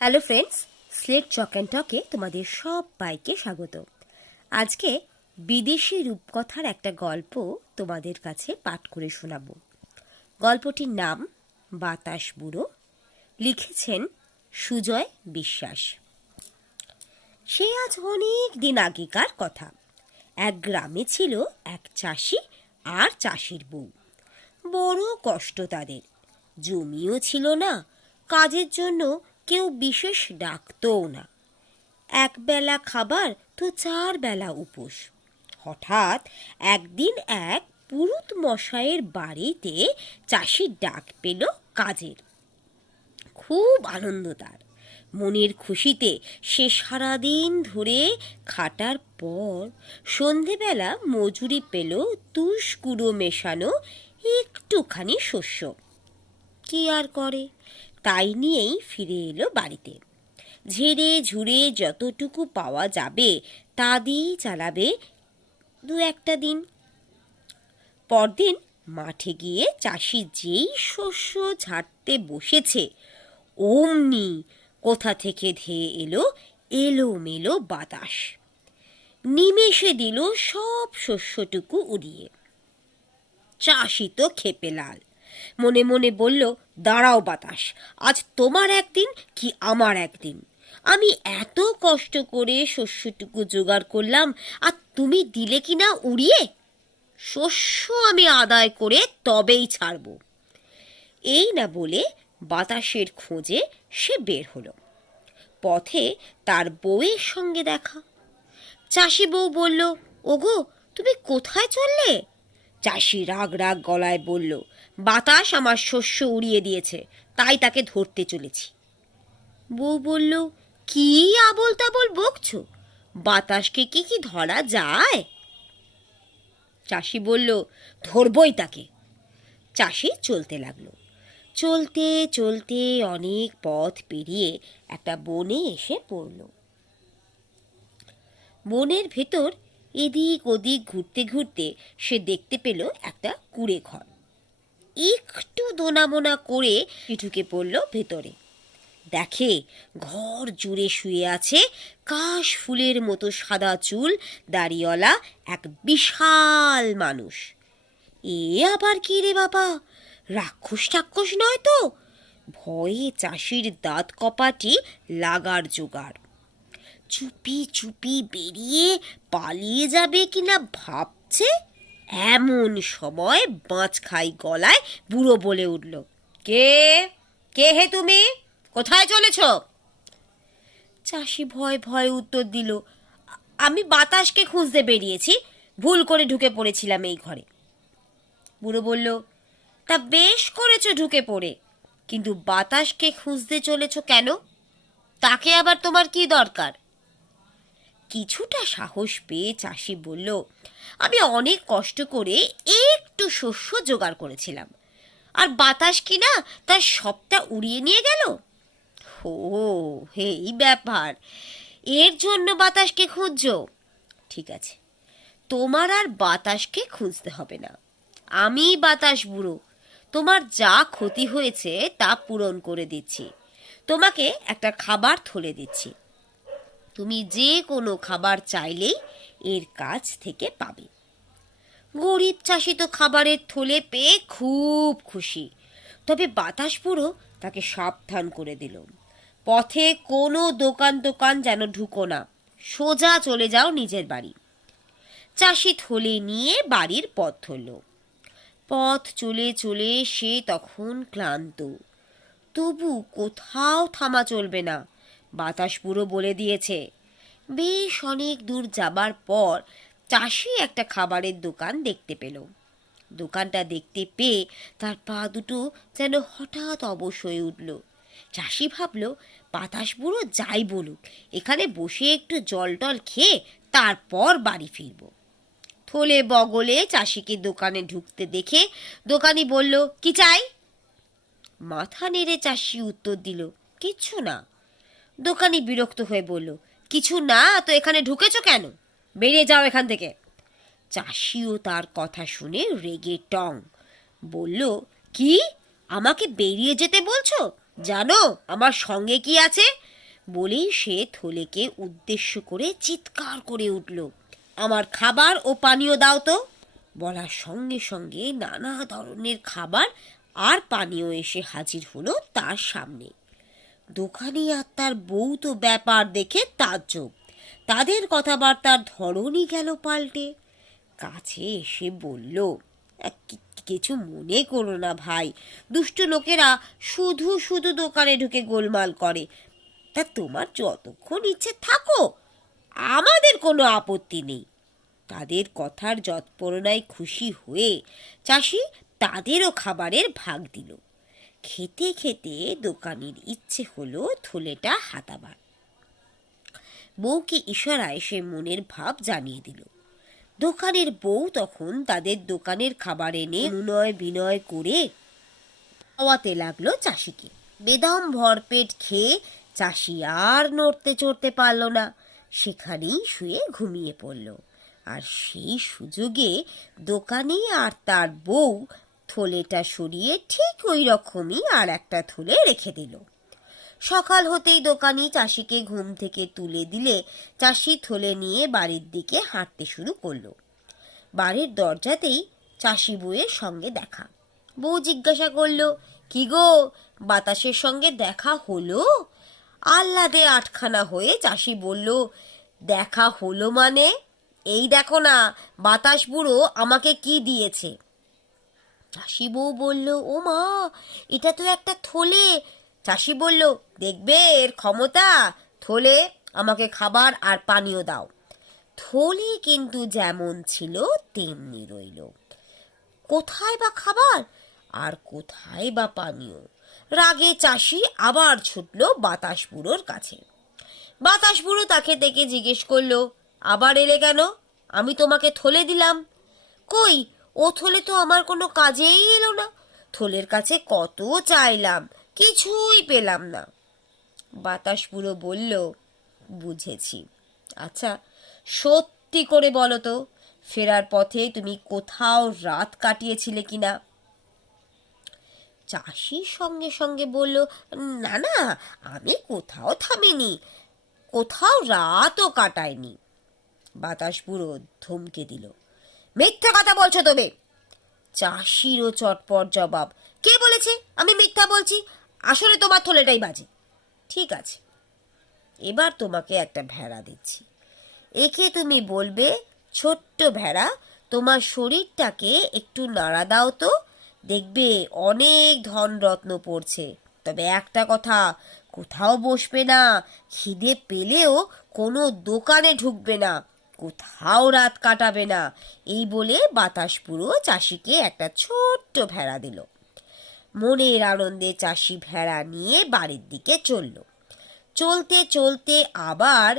Hello friends slate chalk and টকে তোমাদের সব বাইকে স্বাগত। আজকে বিদেশি রূপকথার একটা গল্প তোমাদের কাছে পাঠ করে শোনাবো। গল্পটির নাম বাতাস বুড়ো। লিখেছেন সুজয় বিশ্বাস। সে আজ অনেক দিন আগেকার কথা। এক গ্রামে ছিল এক চাষি আর চাষির বউ। বড় কষ্ট তাদের। জমিও ছিল না। কাজের জন্য কেউ বিশেষ ডাকতও না। একবেলা খাবার তো চার বেলা উপোস। হঠাৎ একদিন এক পুরুত মশাইয়ের বাড়িতে চাষির ডাক পেল কাজের। খুব আনন্দ তার। মনের খুশিতে সে সারাদিন ধরে খাটার পর সন্ধেবেলা মজুরি পেল তুষ কুড়ো মেশানো একটুখানি শস্য। কি আর করে? তাই নিয়েই ফিরে এলো বাড়িতে। ঝেড়ে ঝুড়ে যতটুকু পাওয়া যাবে, তা দিয়েই চালাবে দু একটা দিন। পরদিন মাঠে গিয়ে চাষি যেই শস্য ঝাড়তে বসেছে, অমনি কোথা থেকে ধেয়ে এলো এলো মেলো বাতাস। নিমেষে দিল সব শস্যটুকু উড়িয়ে। চাষি তো খেপে লাল। মনে মনে বলল, দাঁড়াও বাতাস, আজ তোমার একদিন কি আমার একদিন? আমি এত কষ্ট করে শস্যটুকু জোগাড় করলাম, আর তুমি দিলে কি না উড়িয়ে? শস্য আমি আদায় করে তবেই ছাড়ব। এই না বলে বাতাসের খোঁজে সে বের হলো। পথে তার বউয়ের সঙ্গে দেখা। চাষি বউ বলল, ওগো, তুমি কোথায় চললে? চাষি রাগ রাগ গলায় বলল বাতাস আমার শস্য উড়িয়ে দিয়েছে, তাই তাকে ধরতে চলেছি। বউ বলল, কি আবল তাবল বকছো? বাতাসকে কি কি ধরা যায়? চাষি বলল, ধরবই তাকে। চাষি চলতে লাগল। চলতে চলতে অনেক পথ পেরিয়ে একটা বনে এসে পড়ল। বনের ভেতর এদিক ওদিক ঘুরতে ঘুরতে সে দেখতে পেল একটা কুড়ে ঘর। একটু দোনামোনা করে ঢুকে পড়ল ভেতরে। দেখে ঘর জুড়ে শুয়ে আছে কাশ ফুলের মতো সাদা চুল, দাড়িওয়ালা এক বিশাল মানুষ। এ আবার কি রে বাবা? রাক্ষস টাক্ষস নয় তো? ভয়ে চাষির দাঁত কপাটি লাগার জোগাড়। চুপি চুপি বেরিয়ে পালিয়ে যাবে কিনা ভাবছে? এমন সময় বাঁচ খাই গলায় বুড়ো বলে উঠল, কে? কে হে তুমি? কোথায় চলেছ? চাষি ভয় ভয় উত্তর দিল, আমি বাতাসকে খুঁজতে বেরিয়েছি, ভুল করে ঢুকে পড়েছিলাম এই ঘরে। বুড়ো বলল, তা বেশ করেছ ঢুকে পড়ে, কিন্তু বাতাসকে খুঁজতে চলেছ কেন? তাকে আবার তোমার কি দরকার? কিছুটা সাহস পেয়ে চাষি বলল, আমি অনেক কষ্ট করে একটু শস্য জোগাড় করেছিলাম। আর বাতাস কি না তার সবটা উড়িয়ে নিয়ে গেল? ও এই ব্যাপার, এর জন্য বাতাসকে খুঁজছো? ঠিক আছে, তোমার আর বাতাসকে খুঁজতে হবে না। আমি বাতাস বুড়ো, তোমার যা ক্ষতি হয়েছে তা পূরণ করে দিচ্ছি। তোমাকে একটা খাবার থলে দিচ্ছি। তুমি যে কোনো খাবার চাইলেই এর কাছ থেকে পাবে। গরিব চাষি তো খাবারের থলে পেয়ে খুব খুশি। তবে বাতাস পুরো তাকে সাবধান করে দিল। পথে কোনো দোকান দোকান যেন ঢুকো না। সোজা চলে যাও নিজের বাড়ি। চাষি থলে নিয়ে বাড়ির পথ ধরল। পথ চলে চলে সে তখন ক্লান্ত। তবু কোথাও থামা চলবে না। বাতাস পুরো বলে দিয়েছে। বেশ অনেক দূর যাবার পর চাষি একটা খাবারের দোকান দেখতে পেল। দোকানটা দেখতে পেয়ে তার পা দুটো যেন হঠাৎ অবশ হয়ে উঠল। চাষি ভাবল, বাতাস বুড়ো যাই বলুক, এখানে বসে একটু জল টল খেয়ে তারপর বাড়ি ফিরবো। থলে বগলে চাষিকে দোকানে ঢুকতে দেখে দোকানি বলল, কি চাই? মাথা নেড়ে চাষি উত্তর দিল, কিচ্ছু না। দোকানি বিরক্ত হয়ে বলল, কিছু না, তো এখানে ঢুকেছো কেন? বেরিয়ে যাও এখান থেকে। চাষিও তার কথা শুনে রেগে টং। বলল, কি? আমাকে বেরিয়ে যেতে বলছো? জানো, আমার সঙ্গে কি আছে? বলেই সে থলেকে উদ্দেশ্য করে চিৎকার করে উঠল, আমার খাবার ও পানীয় দাও তো। বলার সঙ্গে সঙ্গে নানা ধরনের খাবার আর পানীয় এসে হাজির হলো তার সামনে। দোকানি আর তার বউ তো ব্যাপার দেখে তাজ্জব তাদের কথাবার্তার ধরনই গেল পাল্টে। কাছে এসে বলল "আহ, কি- কিছু মনে করো না ভাই। দুষ্ট লোকেরা শুধু শুধু দোকানে ঢুকে গোলমাল করে। তা তোমার যতক্ষণ ইচ্ছে থাকো আমাদের কোনো আপত্তি নেই। তাদের কথার যৎপরণায় খুশি হয়ে চাষি তাদেরও খাবারের ভাগ দিল। খেতে খেতে দোকানির ইচ্ছে হলো থলেটা হাতাবার। বউকে ইশারায় সে মনের ভাব জানিয়ে দিল। দোকানের বউ তখন তাদের দোকানের খাবার এনে অনুনয় বিনয় করে খাওয়াতে লাগল চাষিকে। বেদম ভরপেট খেয়ে চাষি আর নড়তে চড়তে পারল না। সেখানেই শুয়ে ঘুমিয়ে পড়ল। আর সেই সুযোগে দোকানি আর তার বউ থলেটা সরিয়ে ঠিক ওই রকমই আর একটা থলে রেখে দিল। সকাল হতেই দোকানি চাষিকে ঘুম থেকে তুলে দিলে চাষি থলে নিয়ে বাড়ির দিকে হাঁটতে শুরু করল। বাড়ির দরজাতেই চাষি বউয়ের সঙ্গে দেখা। বউ জিজ্ঞাসা করল, কি গো, বাতাসের সঙ্গে দেখা হলো? আহ্লাদে আটখানা হয়ে চাষি বলল, দেখা হলো মানে? এই দেখো না, বাতাস বুড়ো আমাকে কি দিয়েছে? চাষি বউ বলল ও মা এটা তো একটা থলে। চাষি বলল, দেখবে এর ক্ষমতা। থলে, আমাকে খাবার আর পানীয় দাও। থলে কিন্তু যেমন ছিল, তেমনি রইল। কোথায় বা খাবার আর কোথায় বা পানীয়? রাগে চাষি আবার ছুটল বাতাস বুড়োর কাছে। বাতাস বুড়ো তাকে দেখে জিজ্ঞেস করল, আবার এলে কেন? আমি তোমাকে থলে দিলাম। কই ও থলে তো আমার কোনো কাজেই এলো না। থলের কাছে কত চাইলাম, কিছুই পেলাম না। বাতাস বুড়ো বলল, বুঝেছি। আচ্ছা সত্যি করে বলো তো, ফেরার পথে তুমি কোথাও রাত কাটিয়েছিলে কিনা? চাষি সঙ্গে সঙ্গে বলল, না না, আমি কোথাও থামিনি, কোথাও রাতও কাটাইনি। বাতাস বুড়ো ধমকে দিল। মিথ্যা কথা বলছো তবে চাষিরও চটপট জবাব। কে বলেছে? আমি মিথ্যা বলছি। আসলে তোমার থলেটাই বাজে। ঠিক আছে। এবার তোমাকে একটা ভেড়া দিচ্ছি। একে তুমি বলবে, ছোট্ট ভেড়া, তোমার শরীরটাকে একটু নাড়া দাও তো। দেখবে অনেক ধন রত্ন পড়ছে। তবে একটা কথা, কোথাও বসবে না। খিদে পেলেও কোনো দোকানে ঢুকবে না। কোথাও রাত কাটাবে না। এই বলে বাতাস পুরো চাষিকে একটা ছোট্ট ভেড়া দিল। মনের আনন্দে চাষি ভেড়া নিয়ে বাড়ির দিকে চলল। চলতে চলতে আবার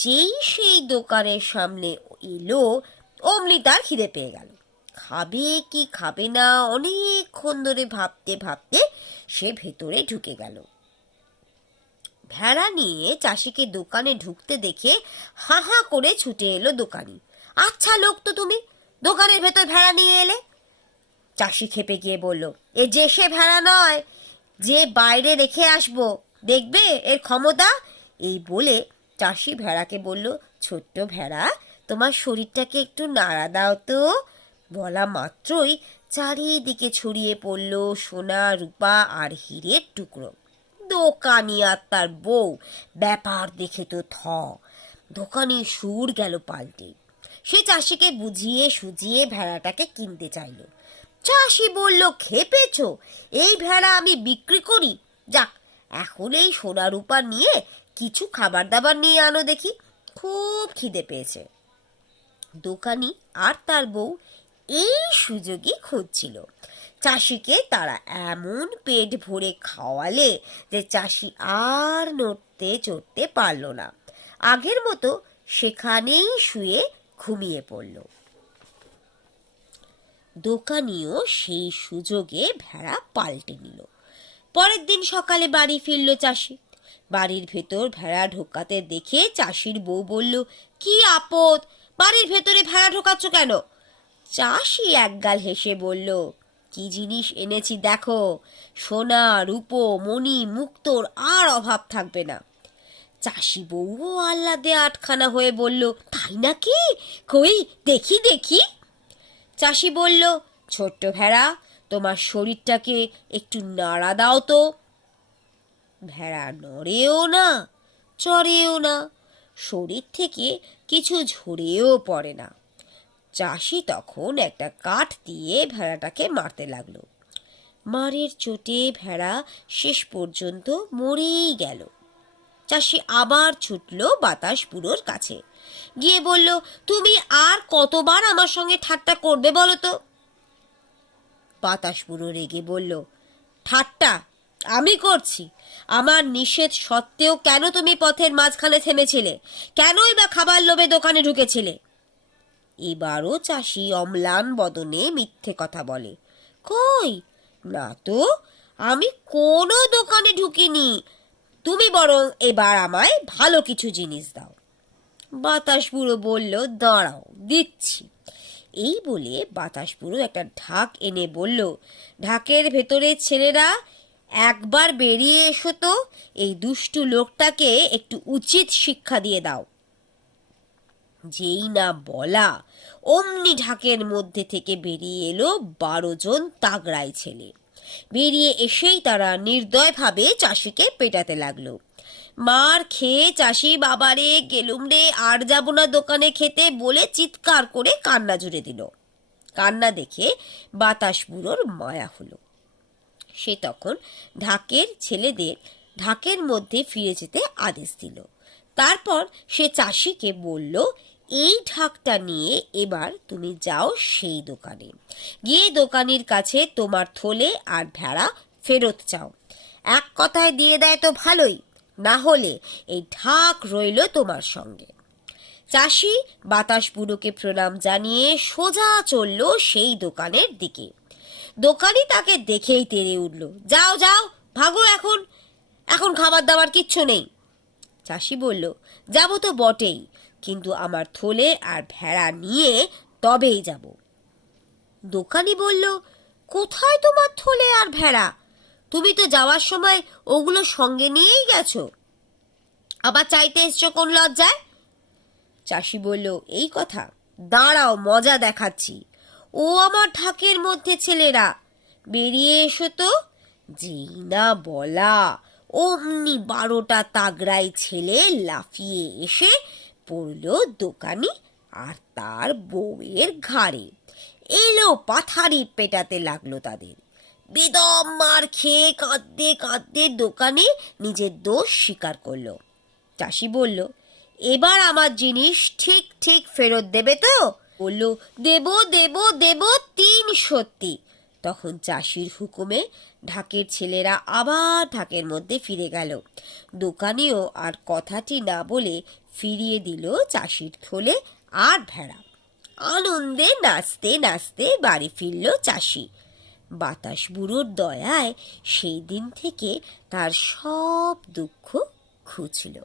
যেই সেই দোকানের সামনে এলো অমনি তার খিদে পেয়ে গেল। খাবে কি খাবে না অনেকক্ষণ ধরে ভাবতে ভাবতে সে ভেতরে ঢুকে গেল। ভেড়া নিয়ে চাষিকে দোকানে ঢুকতে দেখে হা হা করে ছুটে এলো দোকানি। আচ্ছা লোক তো তুমি, দোকানের ভেতর ভেড়া নিয়ে এলে? চাষি খেপে গিয়ে বলল, এ যে সে ভেড়া নয়, যে বাইরে রেখে আসব, দেখবে এর ক্ষমতা? এই বলে চাষি ভেড়াকে বলল, ছোট্ট ভেড়া, তোমার শরীরটাকে একটু নাড়া দাও তো। বলা মাত্রই চারিদিকে ছড়িয়ে পড়ল সোনা, রূপা আর হীরের টুকরো। দোকানি আর তার বউ। ব্যাপার দেখে তো থ। দোকানি সুর গেল পাল্টে। সে চাষিকে বুঝিয়ে সুজিয়ে ভেড়াটাকে কিনতে চাইল। চাষি বলল, খেপেছ? এই ভেড়া আমি বিক্রি করি। যাক, এখন এই সোনা রূপা নিয়ে কিছু খাবার দাবার নিয়ে আনো দেখি। খুব খিদে পেয়েছে। দোকানি আর তার বউ এই সুযোগই খুঁজছিল। চাষিকে তারা এমন পেট ভরে খাওয়ালে যে চাষি আর নড়তে চড়তে পারল না। আগের মতো সেখানেই শুয়ে ঘুমিয়ে পড়ল। দোকানিও সেই সুযোগে ভেড়া পাল্টে নিল। পরের দিন সকালে বাড়ি ফিরল চাষি। বাড়ির ভেতর ভেড়া ঢোকাতে দেখে চাষির বউ বলল, কি আপদ! বাড়ির ভেতরে ভেড়া ঢোকাচ্ছ কেন? চাষি একগাল হেসে বলল কি জিনিস এনেছি দেখো? সোনা, রূপো, মণি, মুক্তোর আর অভাব থাকবে না। চাষি বউও আহ্লাদে আটখানা হয়ে বলল, তাই নাকি? কই, দেখি দেখি। চাষি বলল, ছোট্ট ভেড়া, তোমার শরীরটাকে একটু নাড়া দাও তো। ভেড়া নড়েও না, চড়েও না, শরীর থেকে কিছু ঝরেও পড়ে না। চাষি তখন একটা কাঠ দিয়ে ভেড়াটাকে মারতে লাগল। মারের চোটে ভেড়া শেষ পর্যন্ত মরেই গেল। চাষি আবার ছুটল বাতাস বুড়োর কাছে। গিয়ে বলল, তুমি আর কতবার আমার সঙ্গে ঠাট্টা করবে বলো তো? বাতাস বুড়ো রেগে বলল, ঠাট্টা? আমি করছি। আমার নিষেধ সত্ত্বেও কেন তুমি পথের মাঝখানে থেমেছিলে? কেনই বা খাবার লোভে দোকানে ঢুকেছিলে? এবারও চাষি অম্লান বদনে মিথ্যে কথা বলে। কই? না তো, আমি কোনো দোকানে ঢুকিনি। তুমি বরং এবার আমায় ভালো কিছু জিনিস দাও। বাতাস বুড়ো বলল, দাঁড়াও, দিচ্ছি। এই বলে বাতাস বুড়ো একটা ঢাক এনে বলল, ঢাকের ভেতরে ছেলেরা, একবার বেরিয়ে এসো তো, এই দুষ্টু লোকটাকে একটু উচিত শিক্ষা দিয়ে দাও। যেই না বলা অমনি ঢাকের মধ্যে থেকে বেরিয়ে এলো বারো জন তাগড়াই ছেলে। বেরিয়ে এসেই তারা নির্দয়ভাবে চাষিকে পেটাতে লাগল। মার খেয়ে চাষি বাবারে গেলুম রে, আর যাব না দোকানে খেতে বলে চিৎকার করে কান্না জুড়ে দিল। কান্না দেখে বাতাস বুড়োর মায়া হলো। সে তখন ঢাকের ছেলেদের ঢাকের মধ্যে ফিরে যেতে আদেশ দিল। তারপর সে চাষিকে বলল এই ঢাকটা নিয়ে এবার তুমি যাও সেই দোকানে। গিয়ে দোকানির কাছে তোমার থলে আর ভেড়া ফেরত চাও। এক কথায় দিয়ে দেয় তো ভালোই, না হলে এই ঢাক রইল তোমার সঙ্গে। চাষি বাতাস বুড়োকে প্রণাম জানিয়ে সোজা চলল সেই দোকানের দিকে। দোকানি তাকে দেখেই তেড়ে উঠল, যাও যাও, ভাগো এখন এখন খাবার দাবার কিচ্ছু নেই। চাষি বলল, যাব তো বটেই, কিন্তু আমার থলে আর ভেড়া নিয়ে তবেই যাব। দোকানি বলল, কোথায় তোমার থলে আর ভেড়া? তুমি তো যাওয়ার সময় ওগুলো সঙ্গে নিয়েই গেছো। আবার চাইতে এসছো কোন লজ্জায়? চাষি বলল, এই কথা, দাঁড়াও, মজা দেখাচ্ছি। ও আমার ঢাকের মধ্যে ছেলেরা, বেরিয়ে এসো তো, যেই না বলা অমনি বারোটা তাগড়াই ছেলে লাফিয়ে এসে পড়ল দোকানি আর তার বউয়ের ঘাড়ে। এলো পাথারি পেটাতে লাগল তাদের। বেদম মার খেয়ে কাঁদতে কাঁদতে দোকানে নিজের দোষ স্বীকার করল। চাষি বলল, এবার আমার জিনিস ঠিক ঠিক ফেরত দেবে তো? বলল, দেব দেব দেব তিন সত্যি। তখন চাষির হুকুমে ঢাকের ছেলেরা আবার ঢাকের মধ্যে ফিরে গেল। দোকানিও আর কথাটি না বলে ফিরিয়ে দিল চাষির থলে আর ভেড়া। আনন্দে নাচতে নাচতে বাড়ি ফিরল চাষি। বাতাস বুড়োর দয়ায় সেই দিন থেকে তার সব দুঃখ ঘুচল